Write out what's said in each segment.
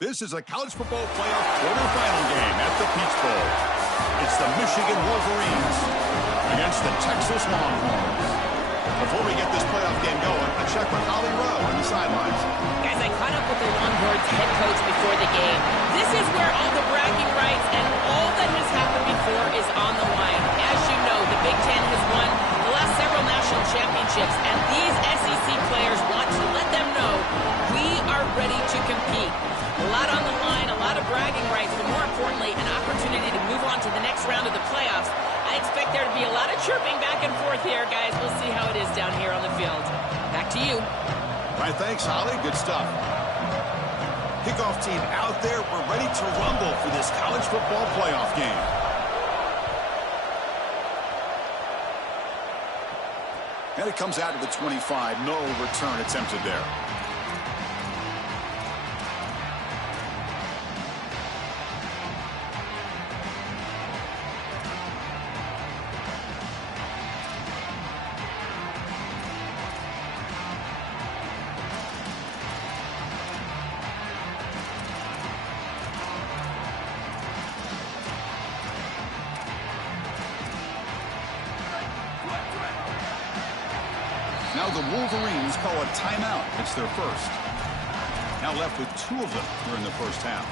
This is a college football playoff quarterfinal game at the Peach Bowl. It's the Michigan Wolverines against the Texas Longhorns. Before we get this playoff game going, I check with Holly Rowe on the sidelines. Guys, I caught up with the Longhorns head coach before the game. This is where all the bragging rights and all that has happened before is on the line. As you know, the Big Ten has won the last several national championships, and these SEC players want to let them know we are ready to compete. A lot on the line, a lot of bragging rights, but more importantly, an opportunity to move on to the next round of the playoffs. I expect there to be a lot of chirping back and forth here, guys. We'll see how it is down here on the field. Back to you. All right, thanks, Holly. Good stuff. Kickoff team out there. We're ready to rumble for this college football playoff game. And it comes out to the 25. No return attempted there. Now the Wolverines call a timeout. It's their first. Now left with 2 of them during the first half.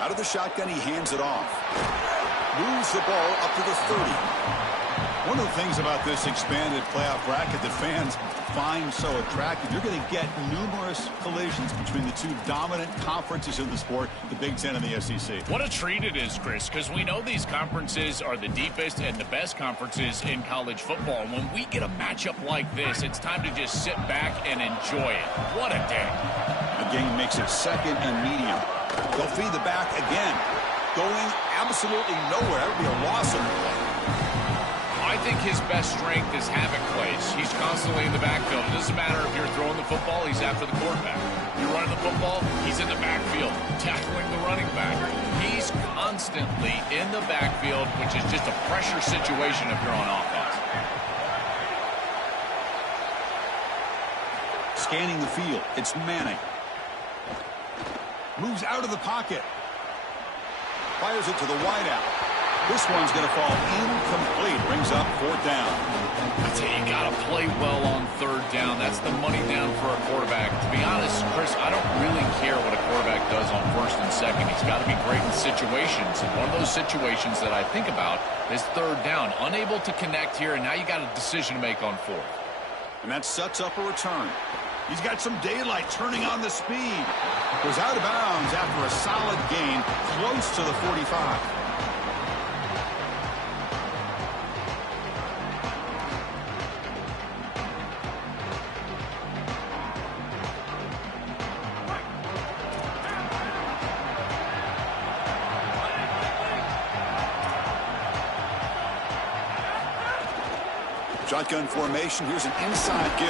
Out of the shotgun, he hands it off. Moves the ball up to the 30. One of the things about this expanded playoff bracket that fans find so attractive, you're going to get numerous collisions between the two dominant conferences in the sport, the Big Ten and the SEC. What a treat it is, Chris, because we know these conferences are the deepest and the best conferences in college football. And when we get a matchup like this, it's time to just sit back and enjoy it. What a day. The game makes it second and medium. They'll feed the back again. Going absolutely nowhere. That would be a loss of the play. I think his best strength is havoc plays. He's constantly in the backfield. It doesn't matter if you're throwing the football, he's after the quarterback. You're running the football, he's in the backfield, tackling the running back. He's constantly in the backfield, which is just a pressure situation if you're on offense. Scanning the field, it's Manning. Moves out of the pocket. Fires it to the wideout. This one's going to fall incomplete. Brings up 4th down. I tell you, you got to play well on 3rd down. That's the money down for a quarterback. To be honest, Chris, I don't really care what a quarterback does on 1st and 2nd. He's got to be great in situations. And one of those situations that I think about is 3rd down. Unable to connect here, and now you got a decision to make on 4th. And that sets up a return. He's got some daylight turning on the speed. Goes out of bounds after a solid gain close to the 45. Shotgun formation. Here's an inside give.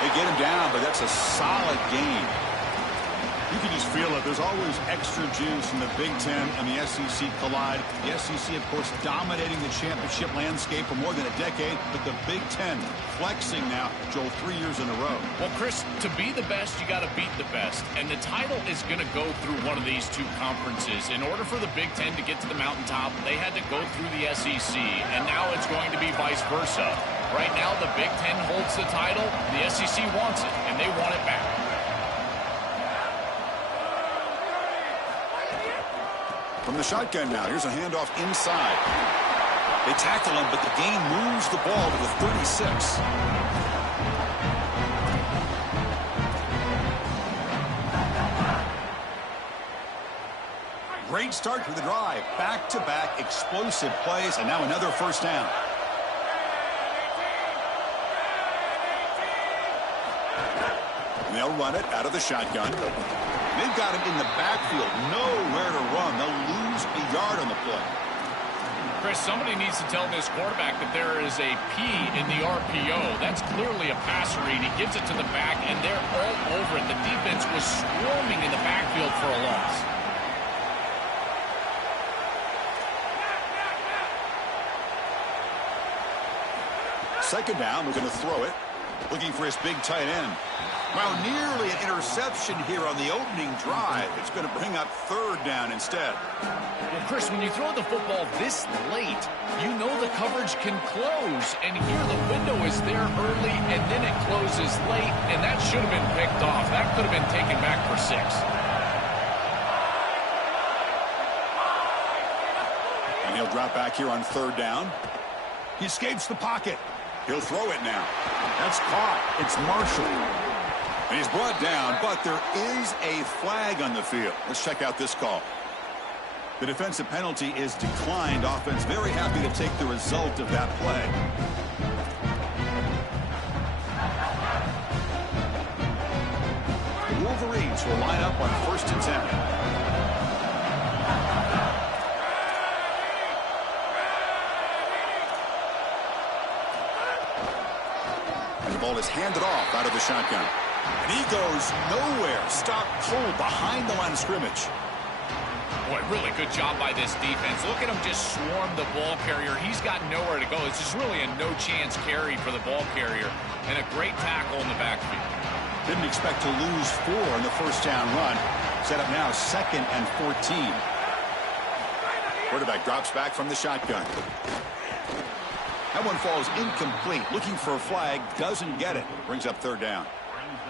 They get him down, but that's a solid gain. You can just feel it. There's always extra juice in the Big Ten and the SEC collide. The SEC, of course, dominating the championship landscape for more than a decade, but the Big Ten flexing now, Joel, 3 years in a row. Well, Chris, to be the best, you got to beat the best. And the title is going to go through one of these two conferences. In order for the Big Ten to get to the mountaintop, they had to go through the SEC, and now it's going to be vice versa. Right now, the Big Ten holds the title. The SEC wants it, and they want it back. From the shotgun now, here's a handoff inside. They tackle him, but the gain moves the ball to the 36. Great start to the drive. Back-to-back explosive plays, and now another 1st down. They'll run it out of the shotgun. They've got him in the backfield. Nowhere to run. They'll lose a yard on the play. Chris, somebody needs to tell this quarterback that there is a P in the RPO. That's clearly a pass read. He gives it to the back, and they're all over it. The defense was swarming in the backfield for a loss. Second down, we're going to throw it. Looking for his big tight end. Well, nearly an interception here on the opening drive. It's going to bring up third down instead. Well, Chris, when you throw the football this late, you know the coverage can close. And here the window is there early, and then it closes late, and that should have been picked off. That could have been taken back for 6. And he'll drop back here on third down. He escapes the pocket. He'll throw it now. That's caught. It's Marshall. And he's brought down, but there is a flag on the field. Let's check out this call. The defensive penalty is declined. Offense very happy to take the result of that play. The Wolverines will line up on 1st and 10. The ball is handed off out of the shotgun. And he goes nowhere. Stopped cold behind the line of scrimmage. Boy, really good job by this defense. Look at him just swarm the ball carrier. He's got nowhere to go. It's just really a no-chance carry for the ball carrier. And a great tackle in the backfield. Didn't expect to lose 4 in the first down run. Set up now 2nd and 14. Quarterback drops back from the shotgun. That one falls incomplete. Looking for a flag. Doesn't get it. Brings up third down.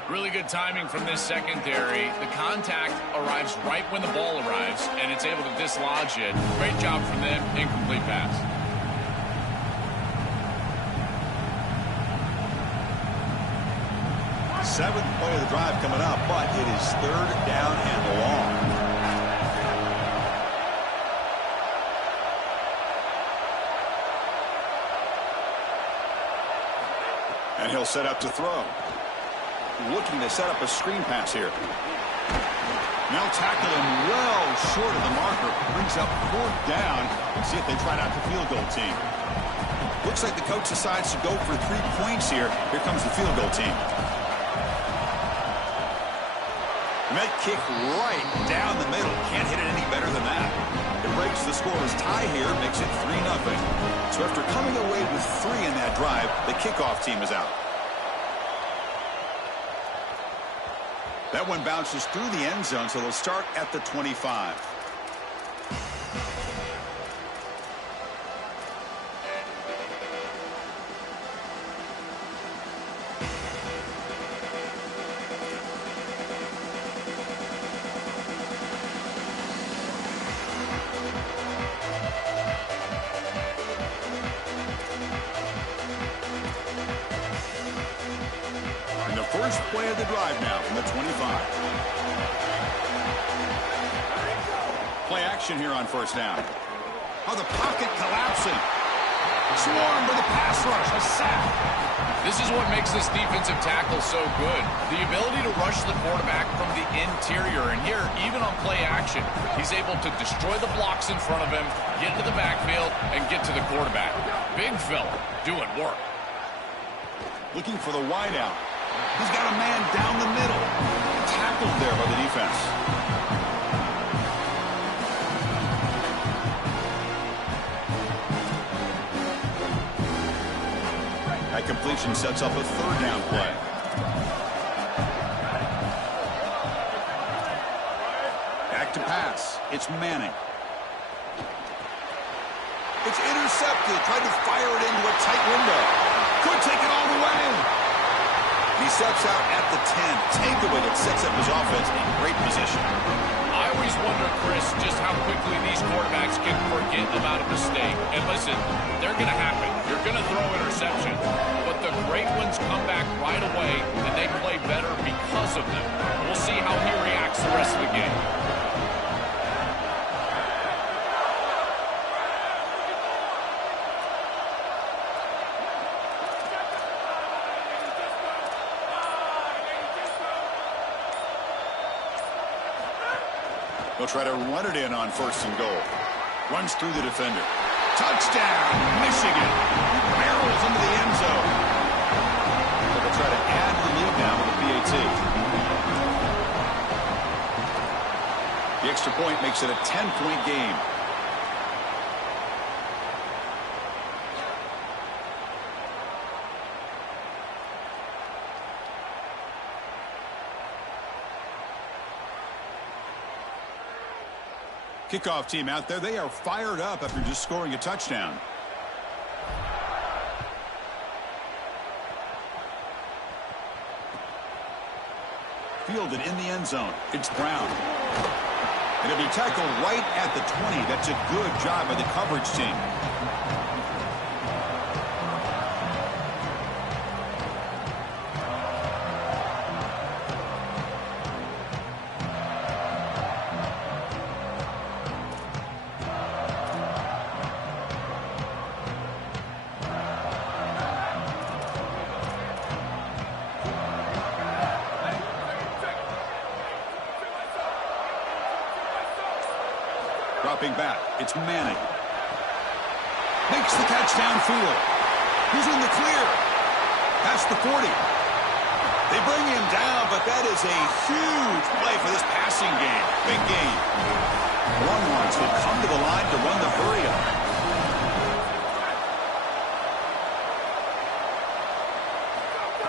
Really good timing from this secondary. The contact arrives right when the ball arrives, and it's able to dislodge it. Great job from them. Incomplete pass. Seventh play of the drive coming up, but it is third down and long. And he'll set up to throw. Looking to set up a screen pass here. Now tackle him well short of the marker. Brings up 4th down. Let's see if they try out the field goal team. Looks like the coach decides to go for 3 points here. Here comes the field goal team. And that kick right down the middle. Can't hit it any better than that. It breaks the scoreless tie here. Makes it 3-0. So after coming away with 3 in that drive, the kickoff team is out. That one bounces through the end zone, so they'll start at the 25. First play of the drive now from the 25. Play action here on 1st down. Oh, the pocket collapsing. Swarm with a pass rush, a sack. This is what makes this defensive tackle so good. The ability to rush the quarterback from the interior. And here, even on play action, he's able to destroy the blocks in front of him, get into the backfield, and get to the quarterback. Big fella doing work. Looking for the wideout. He's got a man down the middle. Tackled there by the defense. That completion sets up a 3rd down play. Back to pass. It's Manning. It's intercepted. Tried to fire it into a tight window. Could take it all the way. He steps out at the 10. Takeaway that sets up his offense in great position. I always wonder, Chris, just how quickly these quarterbacks can forget about a mistake. And listen, they're going to happen. You're going to throw interception. But the great ones come back right away, and they play better because of them. We'll see how he reacts the rest of the game. They'll try to run it in on 1st and goal. Runs through the defender. Touchdown, Michigan. Barrels into the end zone. So they'll try to add to the lead now with the PAT. The extra point makes it a 10-point game. Kickoff team out there. They are fired up after just scoring a touchdown. Fielded in the end zone. It's Brown. And it'll be tackled right at the 20. That's a good job by the coverage team. Dropping back, it's Manning. Makes the catch downfield. He's in the clear. Past the 40. They bring him down, but that is a huge play for this passing game. Big game. Longhorns will come to the line to run the hurry up.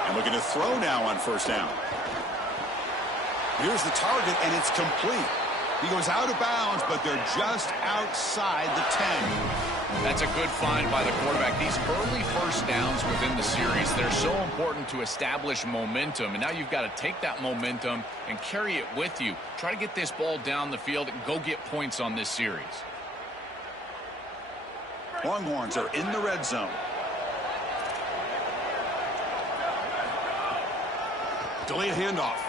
And looking to throw now on first down. Here's the target, and it's complete. He goes out of bounds, but they're just outside the 10. That's a good find by the quarterback. These early first downs within the series, they're so important to establish momentum. And now you've got to take that momentum and carry it with you. Try to get this ball down the field and go get points on this series. Longhorns are in the red zone. Delayed handoff.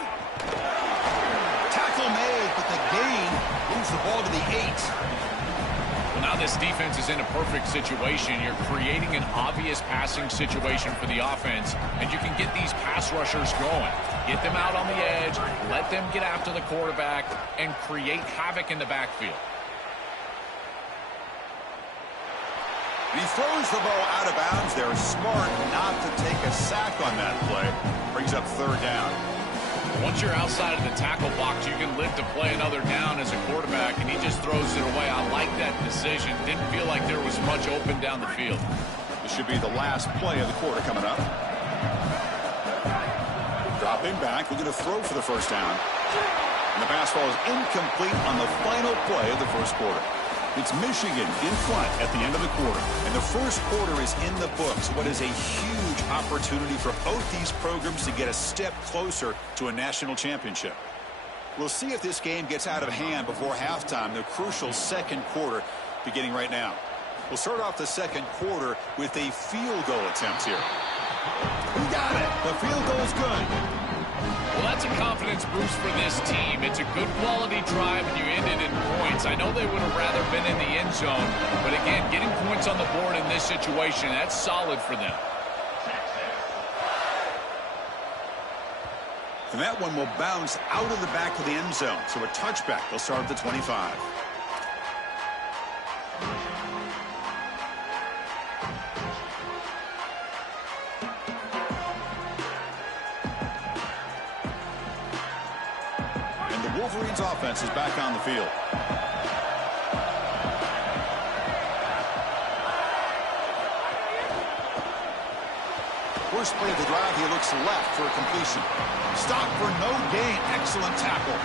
Tackle made, but the gain moves the ball to the 8. Well, now this defense is in a perfect situation. You're creating an obvious passing situation for the offense, and you can get these pass rushers going. Get them out on the edge, let them get after the quarterback, and create havoc in the backfield. He throws the ball out of bounds. They're smart not to take a sack on that play. Brings up third down. Once you're outside of the tackle box, you can live to play another down as a quarterback, and he just throws it away. I like that decision. Didn't feel like there was much open down the field. This should be the last play of the quarter coming up. Dropping back, looking to throw for the first down. And the pass ball is incomplete on the final play of the first quarter. It's Michigan in front at the end of the quarter. And the first quarter is in the books. What is a huge opportunity for both these programs to get a step closer to a national championship. We'll see if this game gets out of hand before halftime, the crucial second quarter beginning right now. We'll start off the second quarter with a field goal attempt here. We got it. The field goal is good. Well, that's a confidence boost for this team. It's a good quality drive, and you end it in points. I know they would have rather been in the end zone, but again, getting points on the board in this situation, that's solid for them. And that one will bounce out of the back of the end zone. So a touchback. They'll start at the 25. And the Wolverines offense is back on the field. First play of the drive, he looks left for a completion. Stop for no gain. Excellent tackle.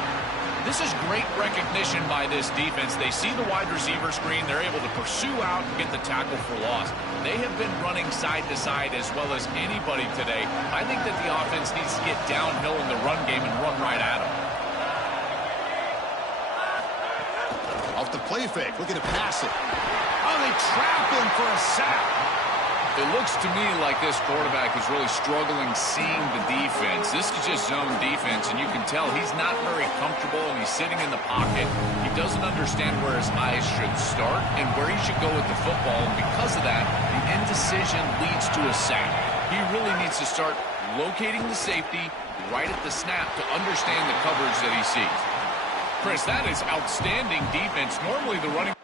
This is great recognition by this defense. They see the wide receiver screen. They're able to pursue out and get the tackle for loss. They have been running side to side as well as anybody today. I think that the offense needs to get downhill in the run game and run right at them. Off the play fake, looking to pass it. Oh, they trap him for a sack. It looks to me like this quarterback is really struggling seeing the defense. This is just zone defense, and you can tell he's not very comfortable, and he's sitting in the pocket. He doesn't understand where his eyes should start and where he should go with the football, and because of that, the indecision leads to a sack. He really needs to start locating the safety right at the snap to understand the coverage that he sees. Chris, that is outstanding defense. Normally the running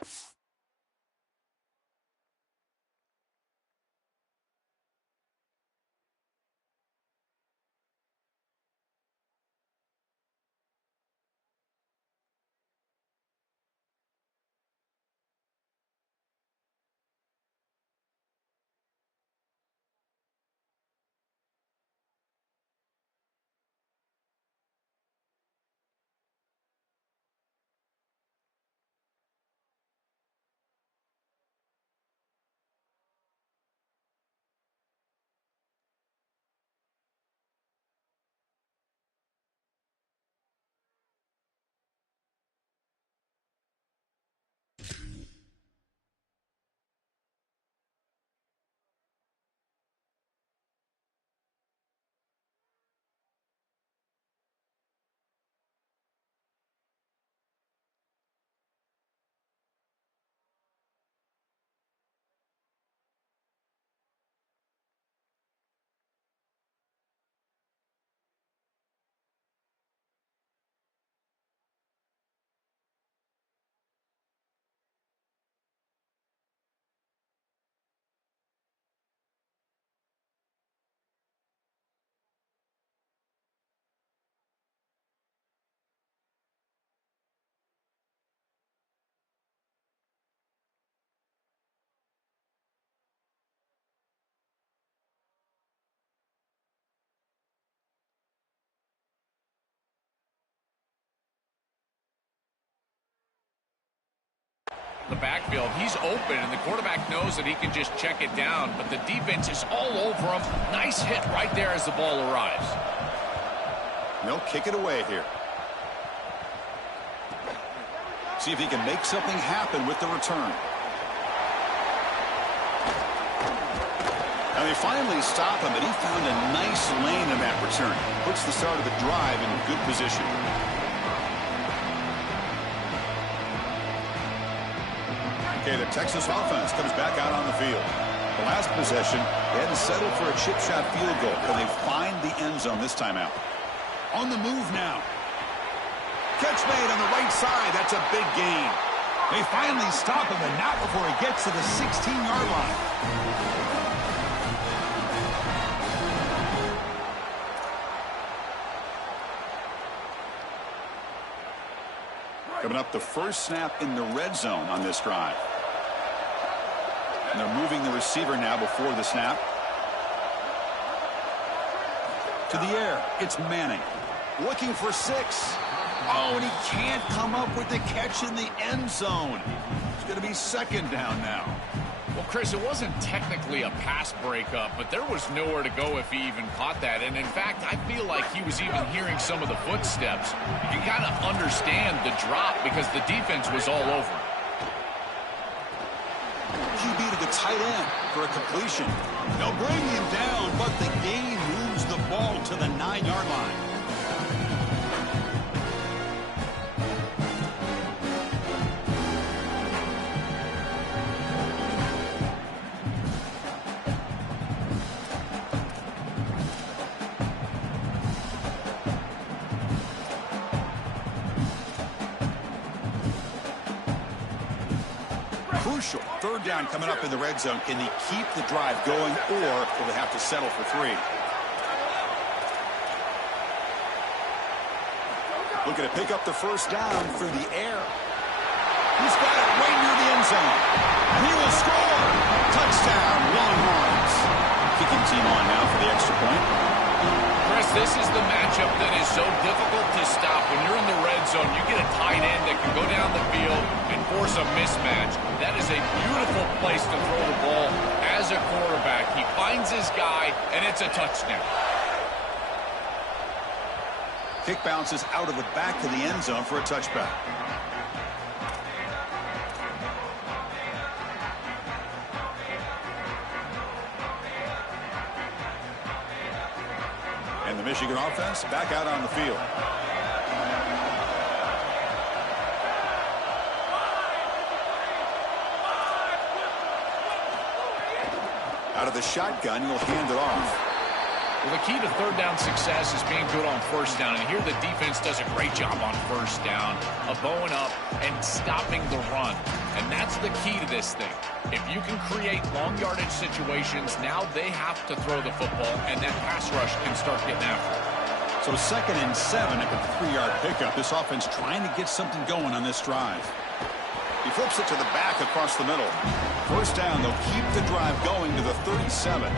the backfield. He's open, and the quarterback knows that he can just check it down, but the defense is all over him. Nice hit right there as the ball arrives. They'll kick it away here. See if he can make something happen with the return. And they finally stop him, but he found a nice lane in that return. Puts the start of the drive in good position. Okay, the Texas offense comes back out on the field. The last possession, they had to settle for a chip shot field goal, but they find the end zone this time out. On the move now. Catch made on the right side. That's a big gain. They finally stop him, and not before he gets to the 16-yard line. Coming up, the first snap in the red zone on this drive. And they're moving the receiver now before the snap. To the air, it's Manning. Looking for 6. Oh, and he can't come up with the catch in the end zone. It's going to be second down now. Well, Chris, it wasn't technically a pass breakup, but there was nowhere to go if he even caught that. And in fact, I feel like he was even hearing some of the footsteps. You can kind of understand the drop because the defense was all over him. QB to the tight end for a completion. They'll bring him down, but the gain moves the ball to the 9-yard line. Crucial. Third down coming up in the red zone. Can he keep the drive going, or will they have to settle for 3? Looking to pick up the first down through the air. He's got it right near the end zone. And he will score. Touchdown, Longhorns. Kicking team on now for the extra point. Chris, this is the matchup that is so difficult to stop. When you're in the red zone, you get a tight end that can go down the field and force a mismatch. That is a beautiful place to throw the ball as a quarterback. He finds his guy, and it's a touchdown. Kick bounces out of the back of the end zone for a touchback. And the Michigan offense back out on the field. Out of the shotgun, he'll hand it off. Well, the key to third down success is being good on first down. And here the defense does a great job on first down of bowing up and stopping the run. And that's the key to this thing. If you can create long yardage situations, now they have to throw the football, and that pass rush can start getting after it. So 2nd and 7 at the 3-yard pickup. This offense trying to get something going on this drive. He flips it to the back across the middle. First down, they'll keep the drive going to the 37.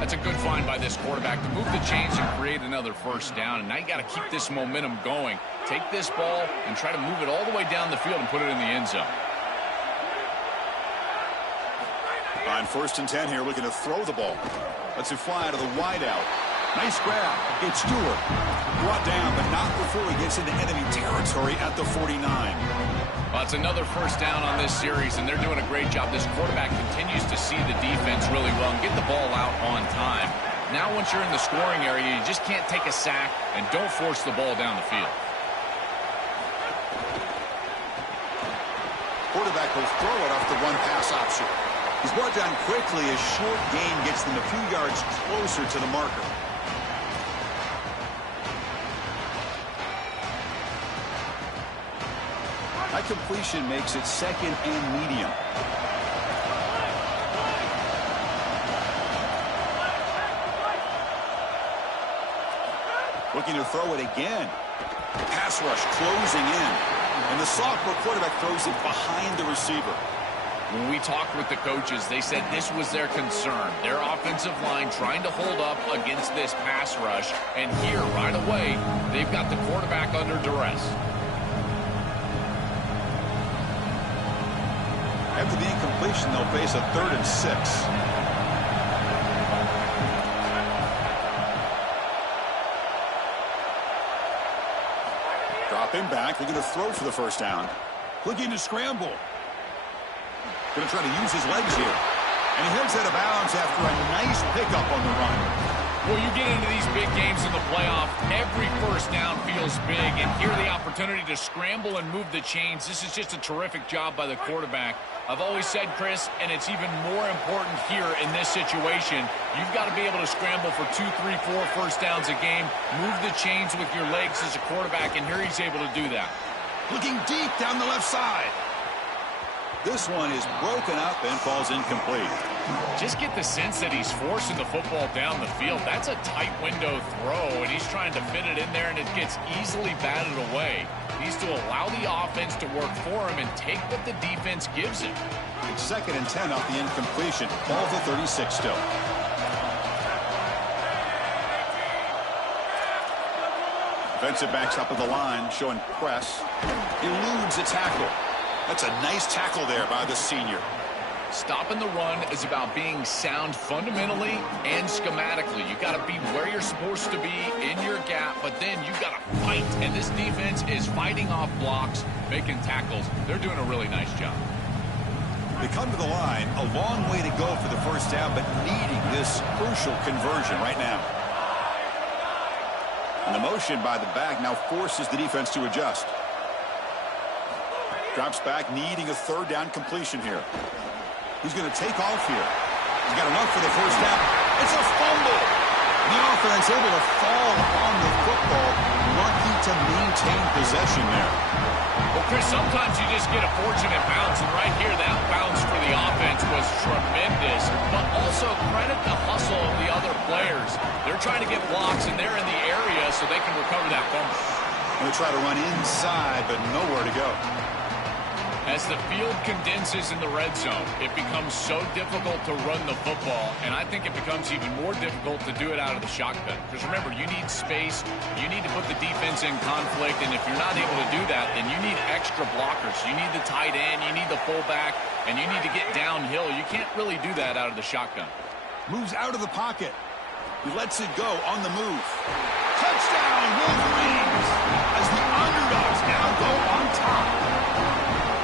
That's a good find by this quarterback to move the chains and create another first down. And now you got to keep this momentum going. Take this ball and try to move it all the way down the field and put it in the end zone. On 1st and 10 here, looking to throw the ball. Lets it fly out of the wideout. Nice grab. It's Stewart. Brought down, but not before he gets into enemy territory at the 49. Well, it's another first down on this series, and they're doing a great job. This quarterback continues to see the defense really well and get the ball out on time. Now, once you're in the scoring area, you just can't take a sack and don't force the ball down the field. Quarterback will throw it off the one-pass option. He's brought down quickly as short gain gets them a few yards closer to the marker. That completion makes it 2nd and medium. Looking to throw it again. Pass rush closing in. And the sophomore quarterback throws it behind the receiver. When we talked with the coaches, they said this was their concern. Their offensive line trying to hold up against this pass rush. And here, right away, they've got the quarterback under duress. After the incompletion, they'll face a 3rd and 6. Dropping back. They're going to throw for the first down. Looking to scramble. Going to try to use his legs here. And he heads out of bounds after a nice pickup on the run. Well, you get into these big games in the playoff, every first down feels big, and here the opportunity to scramble and move the chains. This is just a terrific job by the quarterback. I've always said, Chris, and it's even more important here in this situation, you've got to be able to scramble for 2, 3, 4 first downs a game, move the chains with your legs as a quarterback, and here he's able to do that. Looking deep down the left side. This one is broken up and falls incomplete. Just get the sense that he's forcing the football down the field. That's a tight window throw, and he's trying to fit it in there, and it gets easily batted away. He needs to allow the offense to work for him and take what the defense gives him. It's 2nd and 10 off the incompletion. Ball to 36 still. Defensive backs up at the line, showing press. Eludes a tackle. That's a nice tackle there by the senior. Stopping the run is about being sound fundamentally and schematically. You got to be where you're supposed to be in your gap, but then you got to fight. And this defense is fighting off blocks, making tackles. They're doing a really nice job. They come to the line, a long way to go for the first down, but needing this crucial conversion right now. And the motion by the back now forces the defense to adjust. Drops back, needing a 3rd down completion here. He's going to take off here. He's got enough for the first down. It's a fumble. The offense able to fall on the football. Lucky to maintain possession there. Well, Chris, sometimes you just get a fortunate bounce, and right here, that bounce for the offense was tremendous. But also credit the hustle of the other players. They're trying to get blocks, and they're in the area so they can recover that fumble. Going to try to run inside, but nowhere to go. As the field condenses in the red zone, it becomes so difficult to run the football, and I think it becomes even more difficult to do it out of the shotgun. Because remember, you need space, you need to put the defense in conflict, and if you're not able to do that, then you need extra blockers. You need the tight end, you need the fullback, and you need to get downhill. You can't really do that out of the shotgun. Moves out of the pocket. He lets it go on the move. Touchdown, Wolverines! As the underdogs now go on top.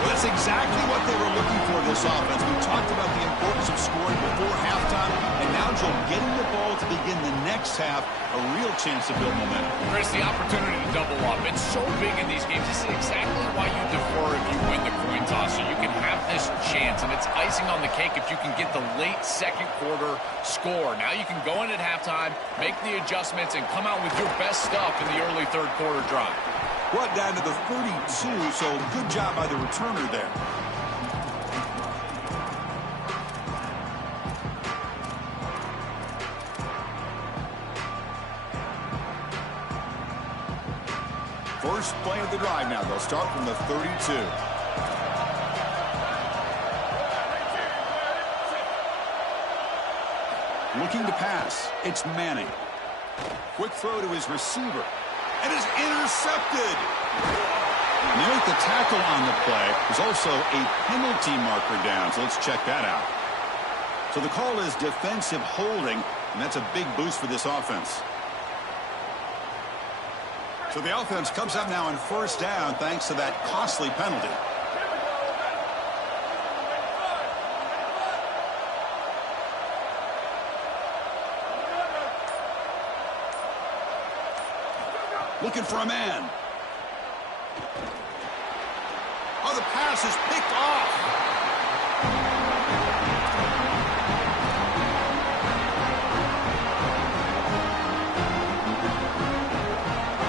Well, that's exactly what they were looking for this offense. We talked about the importance of scoring before halftime, and now, Joe, getting the ball to begin the next half, a real chance to build momentum. Chris, the opportunity to double up, it's so big in these games. This is exactly why you defer if you win the coin toss, so you can have this chance, and it's icing on the cake if you can get the late second quarter score. Now you can go in at halftime, make the adjustments, and come out with your best stuff in the early third quarter drive. Brought down to the 32, so good job by the returner there. First play of the drive now. They'll start from the 32. Looking to pass. It's Manning. Quick throw to his receiver. And is intercepted. Near the tackle on the play. There's also a penalty marker down, so let's check that out. So the call is defensive holding, and that's a big boost for this offense. So the offense comes up now on first down thanks to that costly penalty. Looking for a man. Oh, the pass is picked off.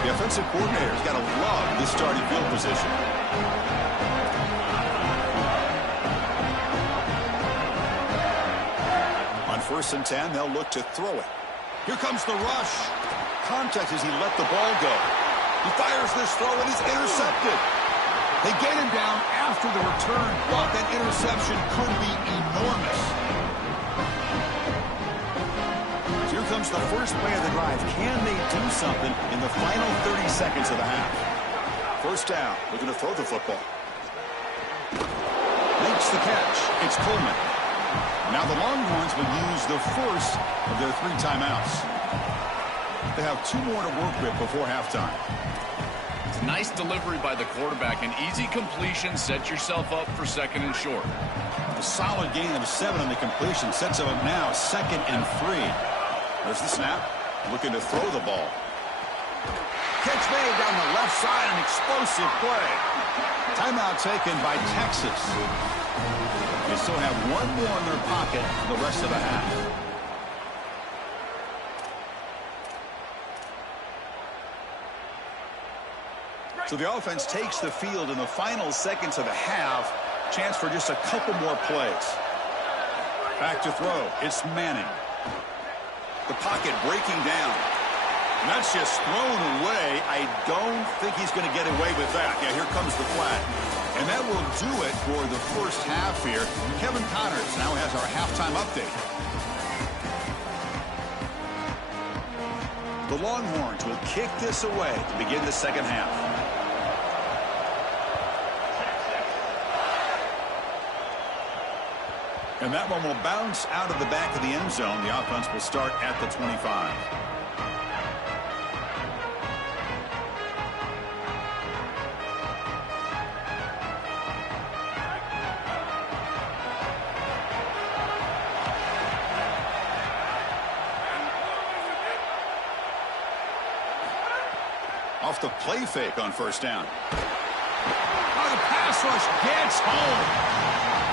The offensive coordinator's got to love this starting field position. On 1st and 10, they'll look to throw it. Here comes the rush. Contact as he let the ball go. He fires this throw and is intercepted. They get him down after the return, but that interception could be enormous. So here comes the first play of the drive. Can they do something in the final 30 seconds of the half? First down. Looking to throw the football. Makes the catch. It's Coleman. Now the Longhorns will use the first of their 3 timeouts. They have 2 more to work with before halftime. Nice delivery by the quarterback. An easy completion. Set yourself up for 2nd and short. A solid gain of 7 on the completion. Sets them up now 2nd and 3. There's the snap. Looking to throw the ball. Catch made down the left side. An explosive play. Timeout taken by Texas. They still have 1 more in their pocket for the rest of the half. So the offense takes the field in the final seconds of the half. Chance for just a couple more plays. Back to throw. It's Manning. The pocket breaking down. And that's just thrown away. I don't think he's going to get away with that. Yeah, here comes the flag. And that will do it for the first half here. Kevin Connors now has our halftime update. The Longhorns will kick this away to begin the second half. And that one will bounce out of the back of the end zone. The offense will start at the 25. Off the play fake on first down. Oh, the pass rush gets home.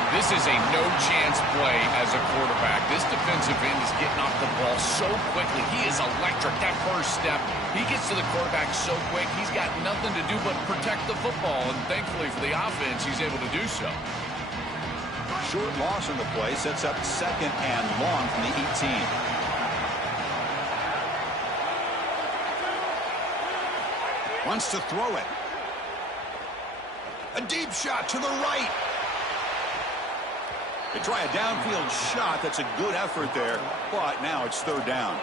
This is a no-chance play as a quarterback. This defensive end is getting off the ball so quickly. He is electric. That first step, he gets to the quarterback so quick, he's got nothing to do but protect the football. And thankfully for the offense, he's able to do so. Short loss on the play sets up 2nd and long from the 18. Wants to throw it. A deep shot to the right. They try a downfield shot. That's a good effort there, but now it's 3rd down.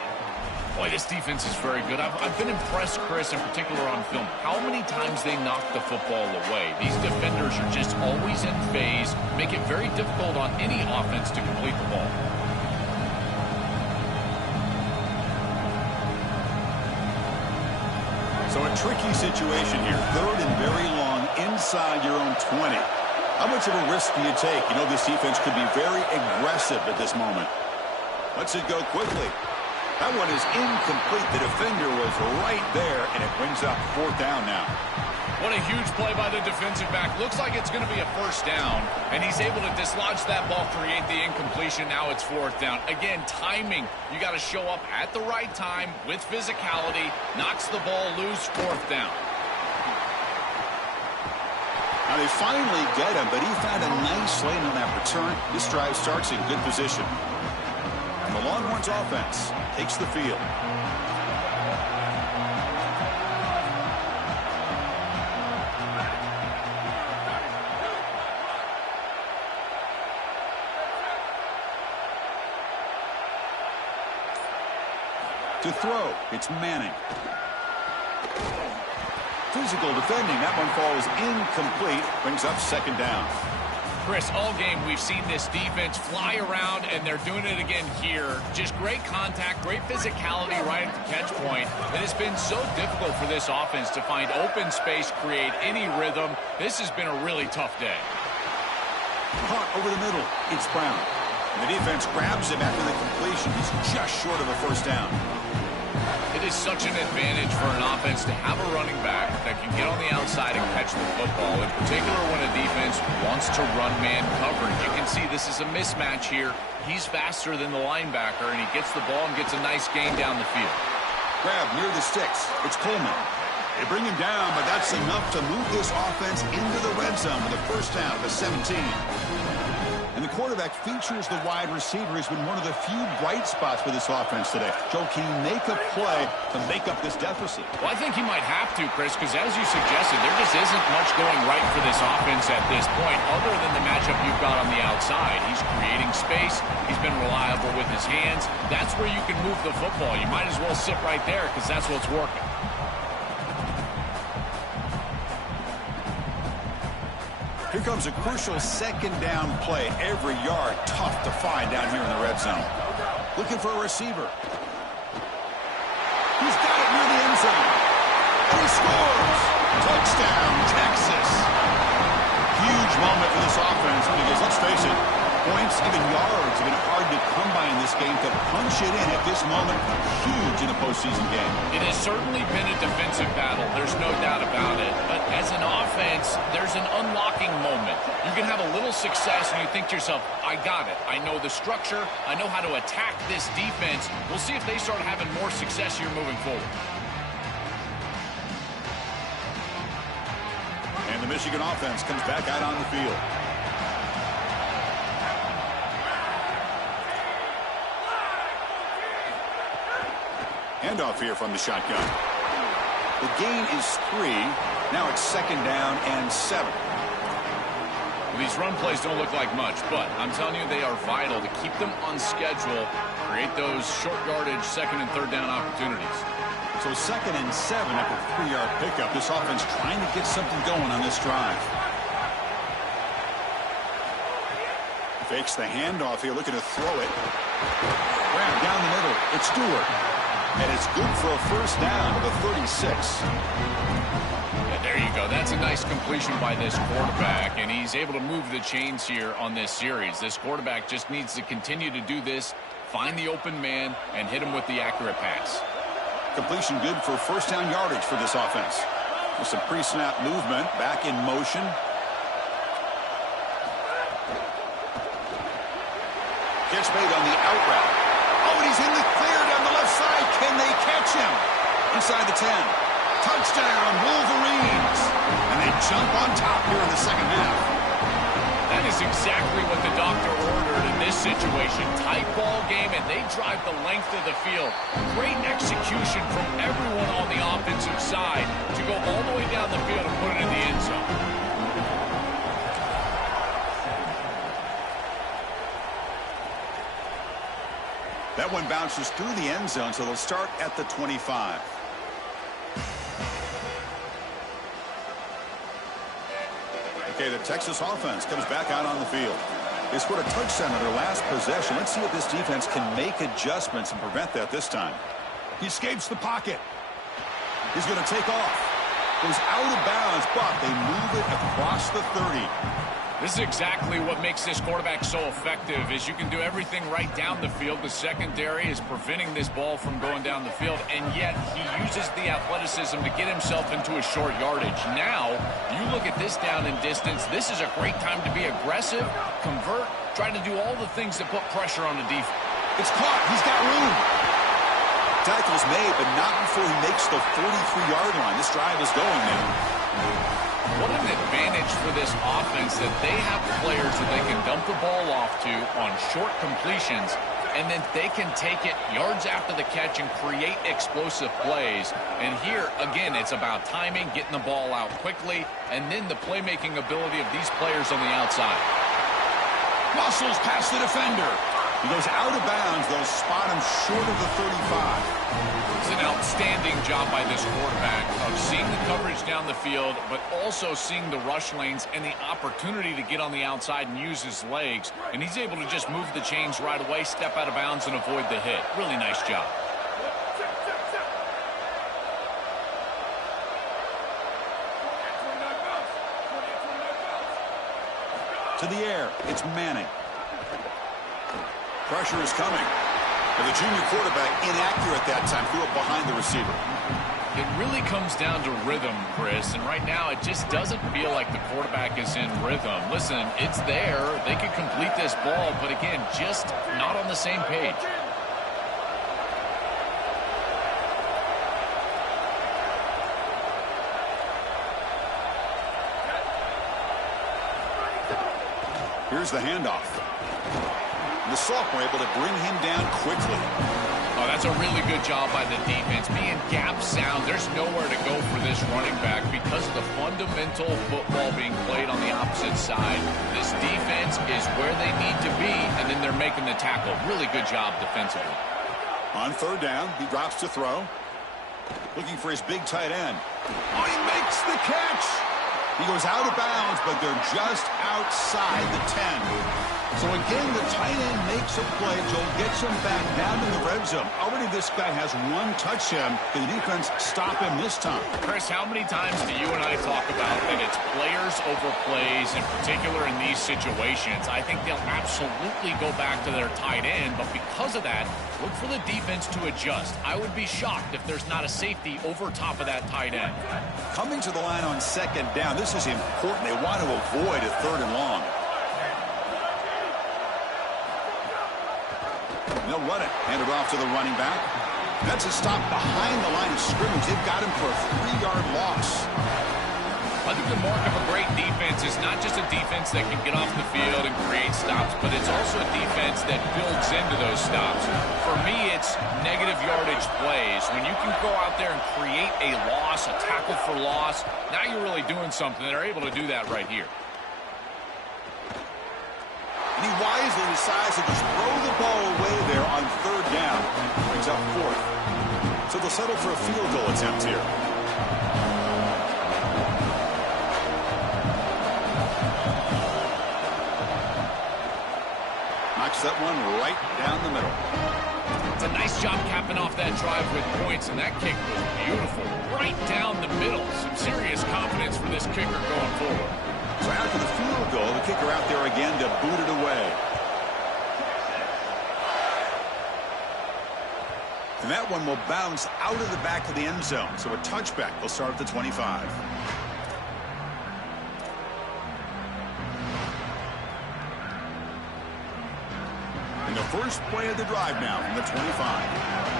Boy, this defense is very good. I've been impressed, Chris, in particular on film, how many times they knock the football away. These defenders are just always in phase, make it very difficult on any offense to complete the ball. So a tricky situation here. 3rd and very long inside your own 20. How much of a risk do you take? You know, this defense could be very aggressive at this moment. Lets it go quickly. That one is incomplete. The defender was right there, and it brings up 4th down now. What a huge play by the defensive back. Looks like it's going to be a first down, and he's able to dislodge that ball, create the incompletion. Now it's 4th down. Again, timing. You got to show up at the right time with physicality. Knocks the ball loose, 4th down. Now they finally get him, but he found a nice lane on that return. This drive starts in good position. And the Longhorns offense takes the field. To throw, it's Manning. Physical defending. That one falls incomplete. Brings up 2nd down. Chris, all game we've seen this defense fly around, and they're doing it again here. Just great contact, great physicality right at the catch point. It has been so difficult for this offense to find open space, create any rhythm. This has been a really tough day. Caught over the middle. It's Brown. And the defense grabs him after the completion. He's just short of a first down. It is such an advantage for an offense to have a running back that can get on the outside and catch the football, in particular when a defense wants to run man coverage. You can see this is a mismatch here. He's faster than the linebacker, and he gets the ball and gets a nice gain down the field. Grab near the sticks. It's Coleman. They bring him down, but that's enough to move this offense into the red zone with a first down at the 17. And the quarterback features the wide receiver. Has been one of the few bright spots for this offense today. Joe, can he make a play to make up this deficit? Well, I think he might have to, Chris, because as you suggested, there just isn't much going right for this offense at this point, other than the matchup you've got on the outside. He's creating space. He's been reliable with his hands. That's where you can move the football. You might as well sit right there because that's what's working. Here comes a crucial second down play. Every yard tough to find down here in the red zone. Looking for a receiver. He's got it near the end zone. And he scores. Touchdown, Texas. Huge moment for this offense because, let's face it, points, even yards, have been hard to come by in this game. To punch it in at this moment, huge in a postseason game. It has certainly been a defensive battle. There's no doubt about it. But as an offense, there's an unlocking moment. You can have a little success and you think to yourself, I got it. I know the structure. I know how to attack this defense. We'll see if they start having more success here moving forward. And the Michigan offense comes back out on the field. Handoff here from the shotgun. The gain is 3. Now it's second down and 7. Well, these run plays don't look like much, but I'm telling you they are vital to keep them on schedule, create those short yardage second and third down opportunities. So second and 7 after a 3-yard pickup. This offense trying to get something going on this drive. Fakes the handoff here, looking to throw it. Grab down the middle. It's Stewart. And it's good for a first down of the 36. And there you go. That's a nice completion by this quarterback, and he's able to move the chains here on this series. This quarterback just needs to continue to do this, find the open man, and hit him with the accurate pass. Completion good for first down yardage for this offense. With some pre-snap movement, back in motion. Catch made on the out route. Oh, and he's in the clear down the left side. Can they catch him? Inside the 10. Touchdown, Wolverines. And they jump on top here in the second half. That is exactly what the doctor ordered in this situation. Tight ball game, and they drive the length of the field. Great execution from everyone on the offensive side to go all the way down the field and put it in the end zone. That one bounces through the end zone, so they'll start at the 25. Okay, the Texas offense comes back out on the field. They scored a touchdown on their last possession. Let's see if this defense can make adjustments and prevent that this time. He escapes the pocket. He's going to take off. Goes out of bounds, but they move it across the 30. This is exactly what makes this quarterback so effective, is you can do everything right down the field. The secondary is preventing this ball from going down the field, and yet he uses the athleticism to get himself into a short yardage. Now, you look at this down and distance, this is a great time to be aggressive, convert, try to do all the things that put pressure on the defense. It's caught. He's got room. Tackle's made, but not before he makes the 43-yard line. This drive is going now. What an advantage for this offense that they have players that they can dump the ball off to on short completions, and then they can take it yards after the catch and create explosive plays. And here, again, it's about timing, getting the ball out quickly, and then the playmaking ability of these players on the outside. Muscles past the defender. He goes out of bounds. They'll spot him short of the 35. It's an outstanding job by this quarterback of seeing the coverage down the field, but also seeing the rush lanes and the opportunity to get on the outside and use his legs. And he's able to just move the chains right away, step out of bounds, and avoid the hit. Really nice job. To the air. It's Manning. Pressure is coming. And the junior quarterback inaccurate that time. Threw it behind the receiver. It really comes down to rhythm, Chris. And right now, it just doesn't feel like the quarterback is in rhythm. Listen, it's there. They could complete this ball, but again, just not on the same page. Here's the handoff. The sophomore able to bring him down quickly. Oh, that's a really good job by the defense. Being gap sound, there's nowhere to go for this running back because of the fundamental football being played on the opposite side. This defense is where they need to be, and then they're making the tackle. Really good job defensively. On third down, he drops to throw. Looking for his big tight end. Oh, he makes the catch. He goes out of bounds, but they're just outside the 10. So again, the tight end makes a play. Joel gets him back down in the red zone. Already this guy has one touchdown. Can the defense stop him this time? Chris, how many times do you and I talk about that it's players over plays, in particular in these situations? I think they'll absolutely go back to their tight end, but because of that, look for the defense to adjust. I would be shocked if there's not a safety over top of that tight end. Coming to the line on second down, this is important. They want to avoid a third and long. They'll run it. Hand it off to the running back. That's a stop behind the line of scrimmage. They've got him for a 3-yard loss. I think the mark of a great defense is not just a defense that can get off the field and create stops, but it's also a defense that builds into those stops. For me, it's negative yardage plays. When you can go out there and create a loss, a tackle for loss, now you're really doing something. They're able to do that right here. And he wisely decides to just throw the ball away there on third down. Brings up fourth. So they'll settle for a field goal attempt here. Knocks that one right down the middle. It's a nice job capping off that drive with points, and that kick was beautiful. Right down the middle. Some serious confidence for this kicker going forward. So after the field goal, the kicker out there again to boot it away. And that one will bounce out of the back of the end zone. So a touchback will start at the 25. And the first play of the drive now from the 25.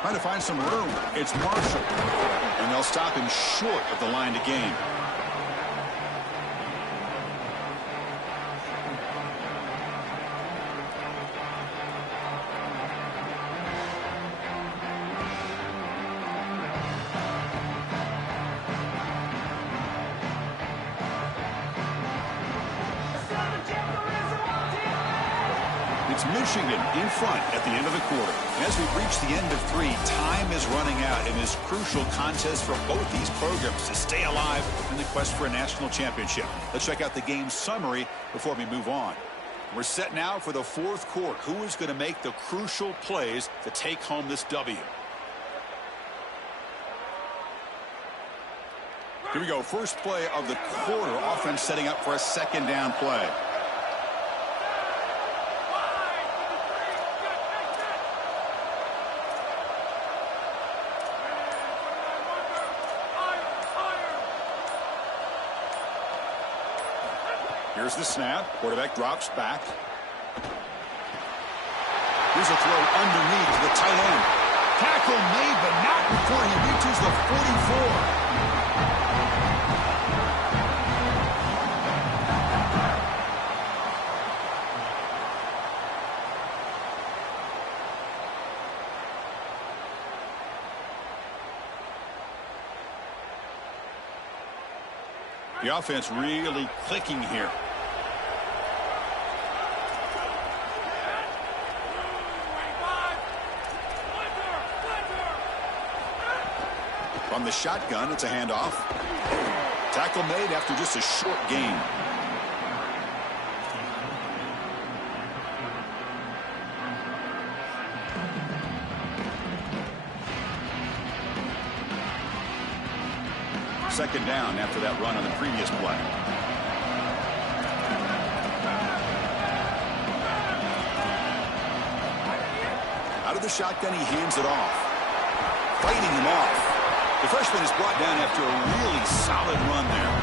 Trying to find some room. It's Marshall. And they'll stop him short of the line to gain. It's Michigan in front at the end of the quarter. And as we've reached the end of 3, time is running out in this crucial contest for both these programs to stay alive in the quest for a national championship. Let's check out the game summary before we move on. We're set now for the fourth quarter. Who is going to make the crucial plays to take home this W? Here we go. First play of the quarter. Offense setting up for a second down play. Here's the snap. Quarterback drops back. Here's a throw underneath to the tight end. Tackle made, but not before he reaches the 44. The offense really clicking here. From the shotgun, it's a handoff. Tackle made after just a short gain. Second down after that run on the previous play. Out of the shotgun, he hands it off. Fighting him off. The freshman is brought down after a really solid run there.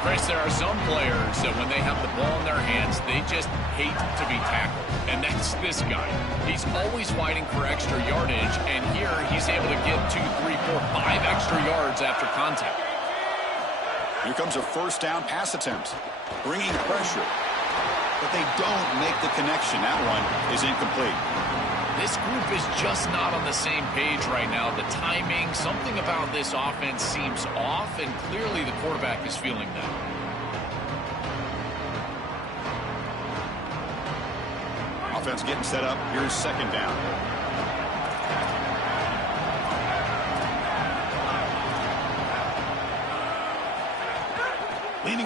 Chris, there are some players that when they have the ball in their hands, they just hate to be tackled. And that's this guy. He's always fighting for extra yardage, and here he's able to get 2, 3, 4, 5 extra yards after contact. Here comes a first down pass attempt. Bringing pressure. But they don't make the connection. That one is incomplete. This group is just not on the same page right now. The timing, something about this offense seems off, and clearly the quarterback is feeling that. Offense getting set up. Here's second down.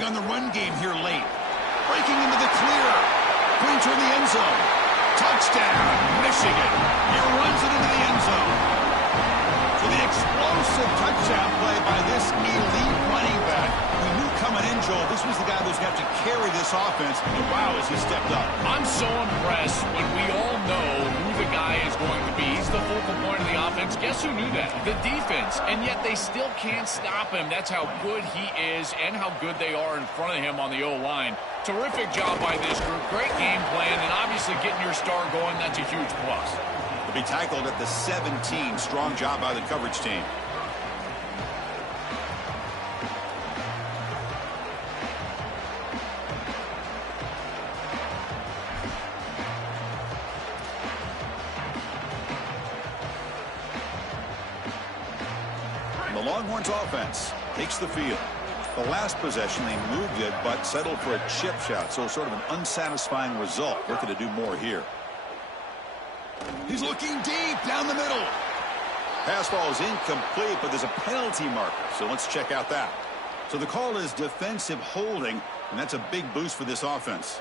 on the run game here late. Breaking into the clear. Clean toward the end zone. Touchdown, Michigan. He runs it into the end zone. So the explosive touchdown play by this elite running back. We knew coming in, Joel, this was the guy who's going to have to carry this offense. And wow, has he stepped up. I'm so impressed when we all know who the guy is going to be. He's the focal point of the offense. Guess who knew that? The defense. And yet they still can't stop him. That's how good he is and how good they are in front of him on the O-line. Terrific job by this group. Great game plan, and obviously getting your star going, that's a huge plus. To be tackled at the 17. Strong job by the coverage team. And the Longhorns offense takes the field. The last possession, they moved it, but settled for a chip shot, so sort of an unsatisfying result. Looking to do more here. He's looking deep down the middle. Pass ball is incomplete, but there's a penalty marker, so let's check out that. So the call is defensive holding, and that's a big boost for this offense.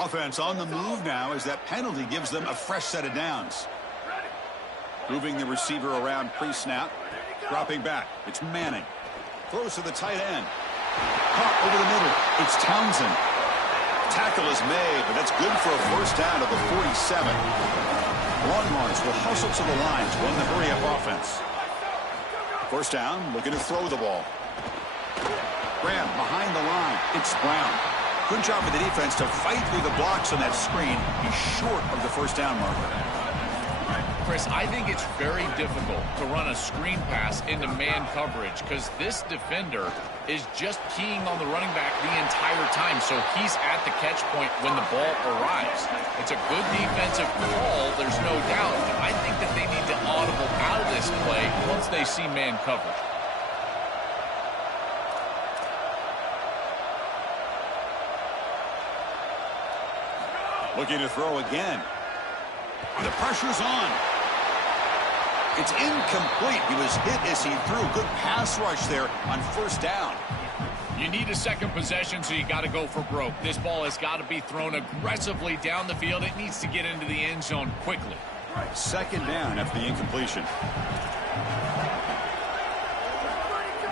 Offense on the move now as that penalty gives them a fresh set of downs. Moving the receiver around pre-snap. Dropping back. It's Manning. Throws to the tight end. Caught over the middle. It's Townsend. Tackle is made, but that's good for a first down to the 47. Longhorns will hustle to the line to run the hurry-up offense. First down, looking to throw the ball. Graham behind the line. It's Brown. Good job for the defense to fight through the blocks on that screen. He's short of the first down marker. Chris, I think it's very difficult to run a screen pass into man coverage because this defender is just keying on the running back the entire time, so he's at the catch point when the ball arrives. It's a good defensive call, there's no doubt, but I think that they need to audible out of this play once they see man coverage. Looking to throw again. The pressure's on. It's incomplete. He was hit as he threw. Good pass rush there on first down. You need a second possession, so you got to go for broke. This ball has got to be thrown aggressively down the field. It needs to get into the end zone quickly. Second down after the incompletion.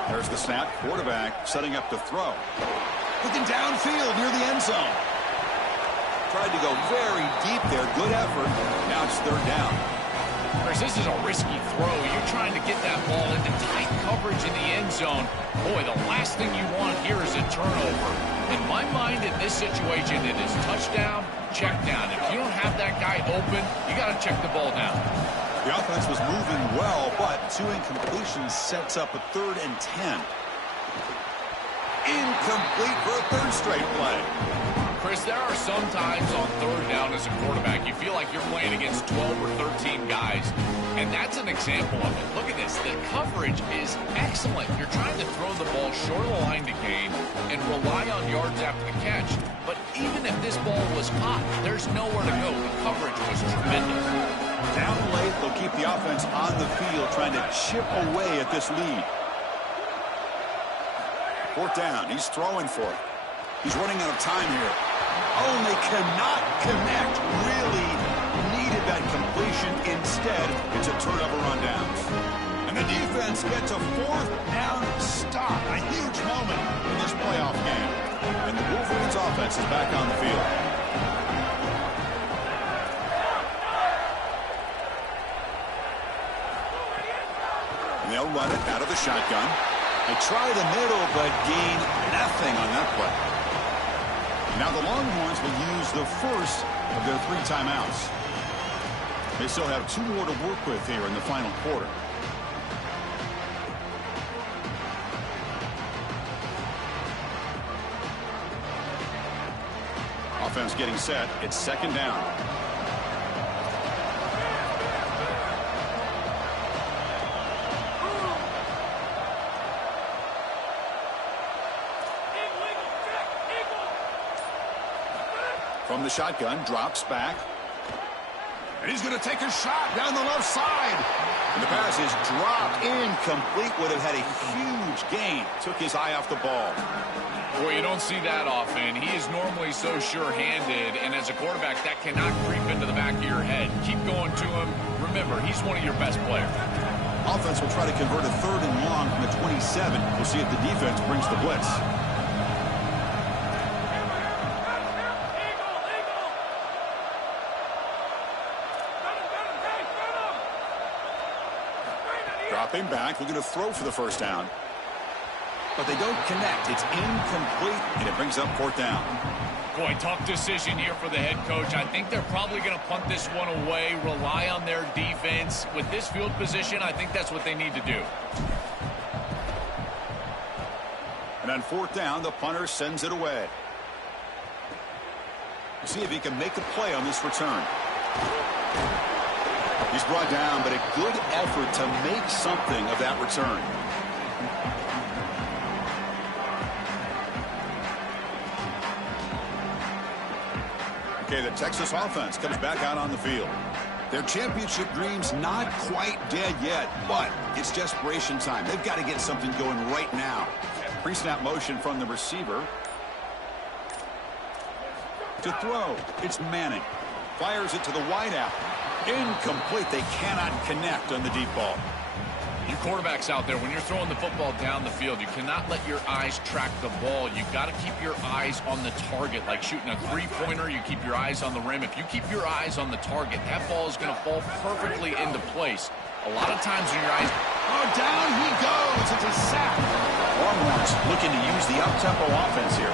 There's the snap. Quarterback setting up to throw. Looking downfield near the end zone. tried to go very deep there. Good effort. Now it's third down. Chris, this is a risky throw. You're trying to get that ball into tight coverage in the end zone. Boy, the last thing you want here is a turnover. In my mind, in this situation, it is touchdown, check down. If you don't have that guy open, you got to check the ball down. The offense was moving well, but 2 incompletions sets up a 3rd and 10. Incomplete for a 3rd straight play. Chris, there are some times on 3rd down as a quarterback, you feel like you're playing against 12 or 13 guys, and that's an example of it. Look at this. The coverage is excellent. You're trying to throw the ball short of the line to gain and rely on yards after the catch, but even if this ball was hot, there's nowhere to go. The coverage was tremendous. Down late, they'll keep the offense on the field trying to chip away at this lead. 4th down. He's throwing for it. He's running out of time here. Oh, and they cannot connect. Really needed that completion. Instead, it's a turnover on downs. And the defense gets a 4th down stop. A huge moment in this playoff game. And the Wolverines offense is back on the field. And they'll run it out of the shotgun. They try the middle, but gain nothing on that play. Now the Longhorns will use the first of their 3 timeouts. They still have 2 more to work with here in the final quarter. Offense getting set. It's 2nd down. From the shotgun, drops back. And he's going to take a shot down the left side. And the pass is dropped. Incomplete. Would have had a huge gain. Took his eye off the ball. Boy, you don't see that often. He is normally so sure-handed, and as a quarterback, that cannot creep into the back of your head. Keep going to him. Remember, he's one of your best players. Offense will try to convert a 3rd and long from the 27. We'll see if the defense brings the blitz. Dropping back, looking to throw for the 1st down. But they don't connect. It's incomplete, and it brings up 4th down. Boy, tough decision here for the head coach. I think they're probably going to punt this one away, rely on their defense. With this field position, I think that's what they need to do. And on 4th down, the punter sends it away. We'll see if he can make a play on this return. He's brought down, but a good effort to make something of that return. Okay, the Texas offense comes back out on the field. Their championship dreams not quite dead yet, but it's desperation time. They've got to get something going right now. Pre-snap motion from the receiver. To throw, it's Manning. Fires it to the wideout. Incomplete. They cannot connect on the deep ball. You quarterbacks out there, when you're throwing the football down the field, you cannot let your eyes track the ball. You've got to keep your eyes on the target. Like shooting a 3-pointer, you keep your eyes on the rim. If you keep your eyes on the target, that ball is going to fall perfectly into place. A lot of times when your eyes... Oh, down he goes. It's a sack. Longhorns looking to use the up-tempo offense here.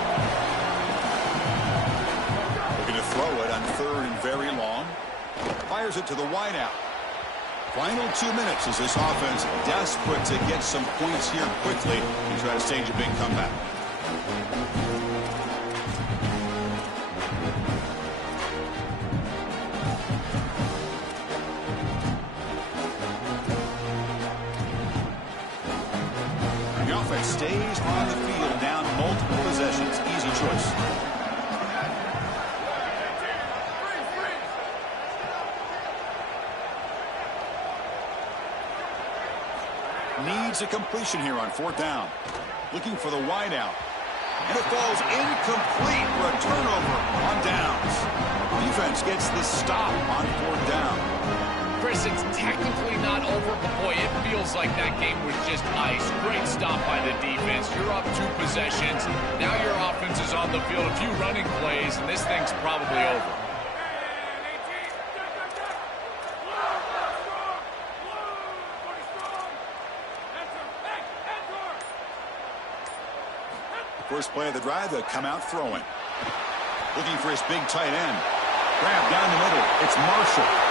Looking to throw it on 3rd and very long. Fires it to the wideout. Final 2 minutes as this offense desperate to get some points here quickly and try to stage a big comeback. The offense stays on the field down multiple possessions. Easy choice. Needs a completion here on 4th down. Looking for the wideout. And it falls incomplete for a turnover on downs. Defense gets the stop on 4th down. Chris, it's technically not over, but boy, it feels like that game was just ice. Great stop by the defense. You're up 2 possessions. Now your offense is on the field. A few running plays, and this thing's probably over. First play of the drive, they'll come out throwing. Looking for his big tight end. Grab down the middle. It's Marshall.